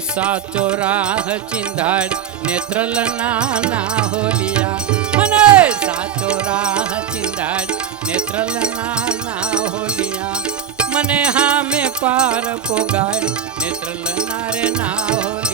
સાચો રાહ ચિંધાડ નેત્રલ નાના હોલિયા. મને સાચો રાહ ચિંધાડ નેત્રલ નાના હોલિયા. મને હામે પાર પોગાડ નેત્રલ નારે ના હોલિયા.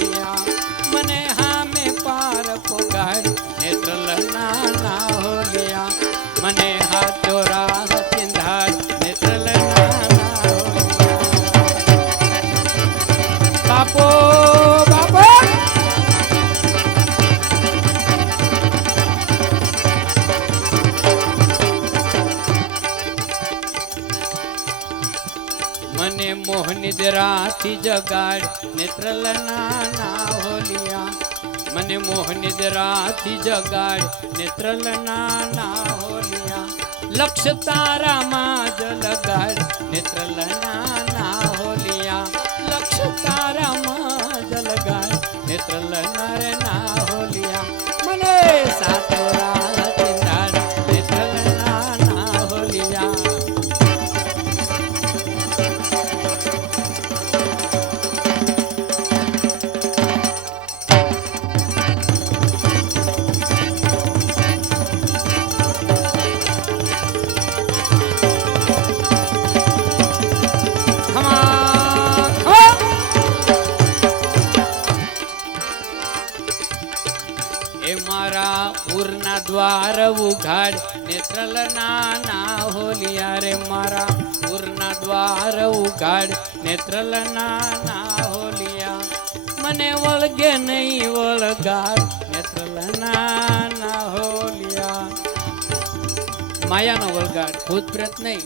મને મોહની દરાથી જગાડ. નેત્રલના ના હોલિયા. મને મોહની દરાથી જગાડ. નેત્રલના ના હોલિયા. લક્ષ તારામાં જ લગાડ. નેત્રલના ના હોલિયા. લક્ષ તારામાં જ લગાડ. નેત્રલના દ્વાર ઉઘાડ. નેત્રલ નાના હોલિયા રે મારા. પૂરના દ્વાર ઉઘાડ. નેત્રલ નાના હોલિયા. મને વળગે નહીં વળગાડ નેત્રલના નાના હોલિયા. માયાનો વળગાડ ભૂત નહીં.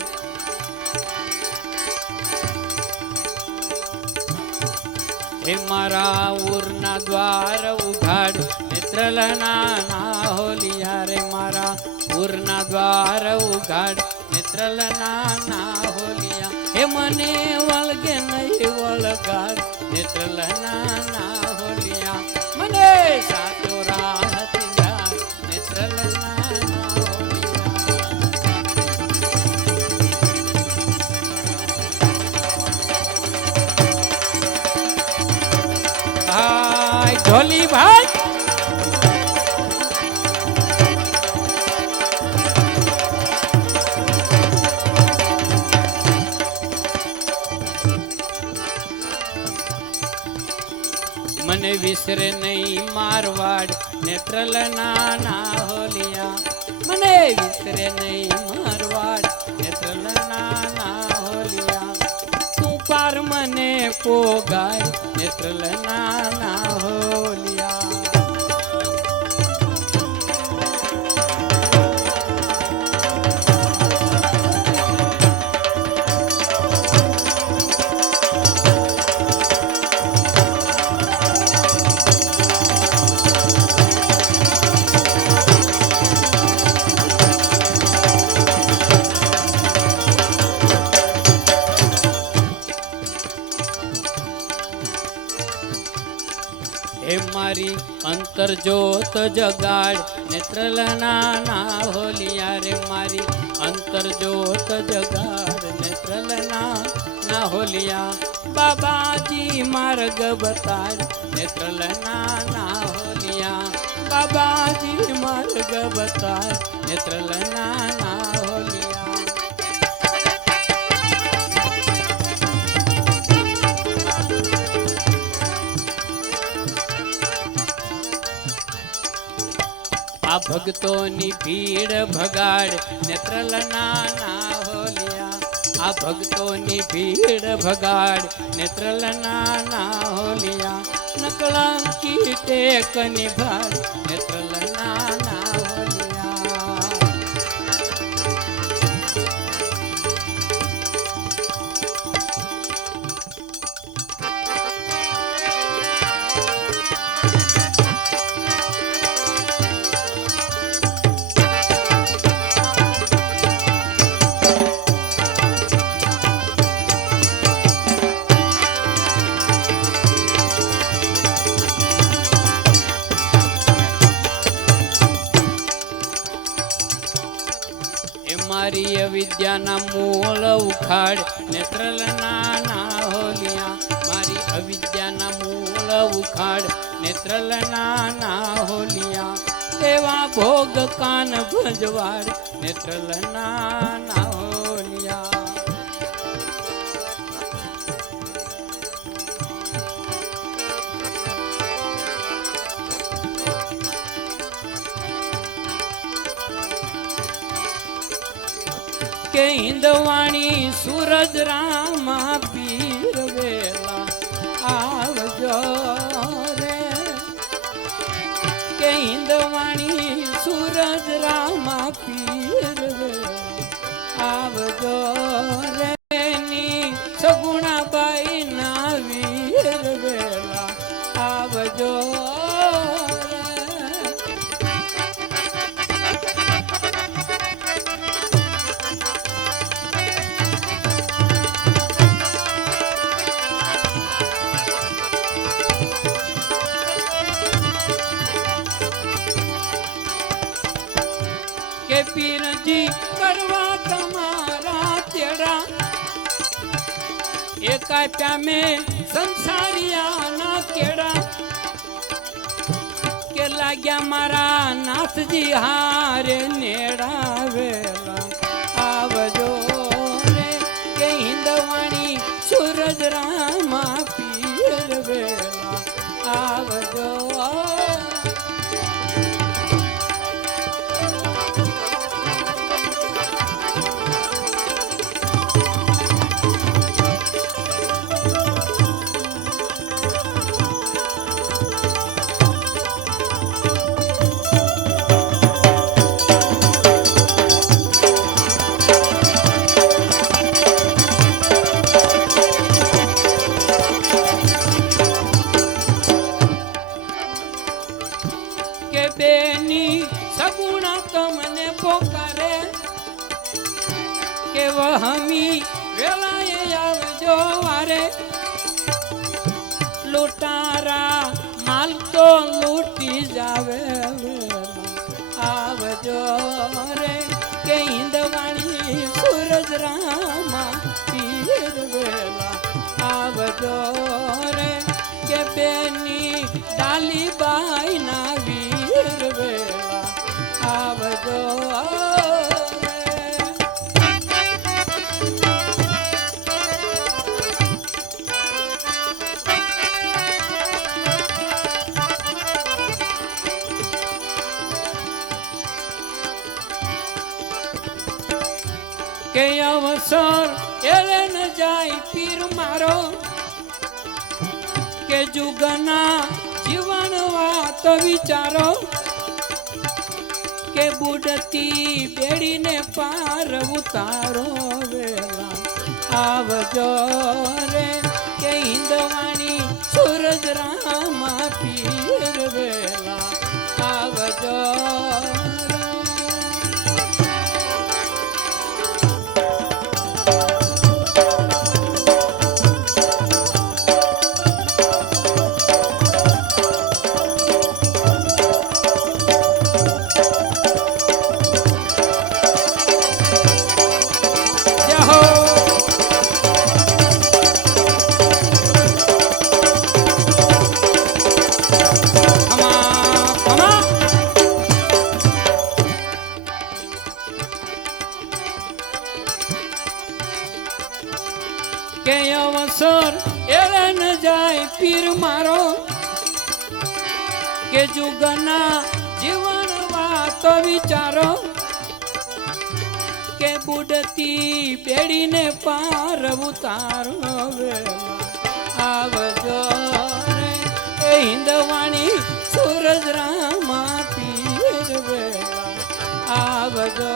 હે મારા ઉરના દ્વાર ઉઘાડ. નેત્રલના ના હોલિયા રે મારા પૂરના દ્વાર ઉઘાડ. નેત્રલના ના હોલિયા, હે મને વળગે નહીં વળગાડ. નેત્રલના ના હોલિયા, મને સાચો રાહત ચિંધા નેત્રલના ના હોલિયા. ભાઈ ઢોલી ભાઈ. મને વિસરે નહીં મારવાડ, નેત્રલ નાના હોલિયા. મને વિસરે નહીં મારવાડ, નેત્રલ નાના હોલિયા. તું પાર મને પોગાય નેત્રલના નાના હોલિયા. હે મારી અંતર જોત જગાડ. નેત્રલના ના હોલિયા રે મારી અંતર જોત જગાડ. નેત્રલના ના હોલિયા બાબાજી માર્ગ બતાડ. નેત્રલના ના હોલિયા બાબાજી માર્ગ બતાડ. નેત્રલના ના આ ભક્તોની ભીડ ભગાડ નેત્રલના ના હોલિયા આ ભક્તોની ભીડ ભગાડ નેત્રલના ના હોલિયા નકળંકી ટેક નિભાડ નેત્રલના મારી અવિદ્યાના મૂળ ઉખાડ. નેત્રલના ના હોલિયા મારી અવિદ્યાના મૂળ ઉખાડ. નેત્રલના ના હોલિયા એવા ભોગ કાન ભજવાડ. નેત્રલના ના હિંદવાણી સુરજ રામા. એકાય પ્યામે સંસારિયાના કેડા કે લાગ્યા મારા નાથજી હારે નેડાવેલા આવજો રે કે હિંદવાણી સૂરજ રામા પીર વેલા આવજો અવસર એલે ન જાય પીર મારો. કે જુગના જીવન વાત વિચારો. કે બુડતી બેડીને પાર ઉતારો વેલા. આવજો રે, કે હિંદવાણી સૂરજ રામા પીર વેલા કે અવસર એવે ન જાય પીર મારો. કે જુગના જીવન વાતો વિચારો. કે બુડતી પેડીને પાર ઉતારો વેલા આવજો એ હિન્દવાણી સૂરજ રામા પીર આવજો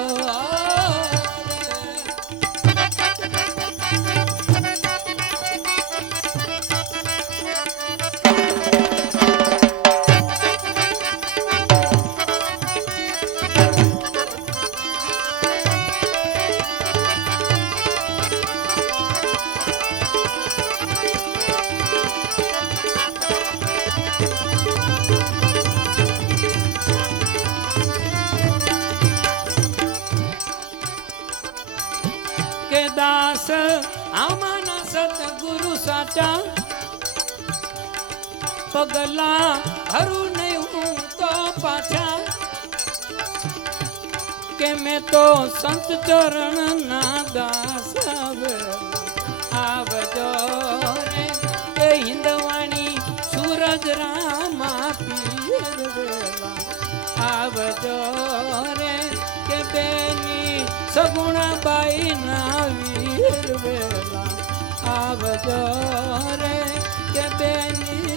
આમાના સતગુરુ સાચા. પગલા હરું નહીં હું તો પાછા. કે મેં તો સંત ચરણ ના દાસ આવજો રે. કે હિંદવાણી સૂરજ રામા પીર વેલા આવજો રે. કે બેની સગુણાબાઈ ના વીર વેલા આવજો રે કે બેની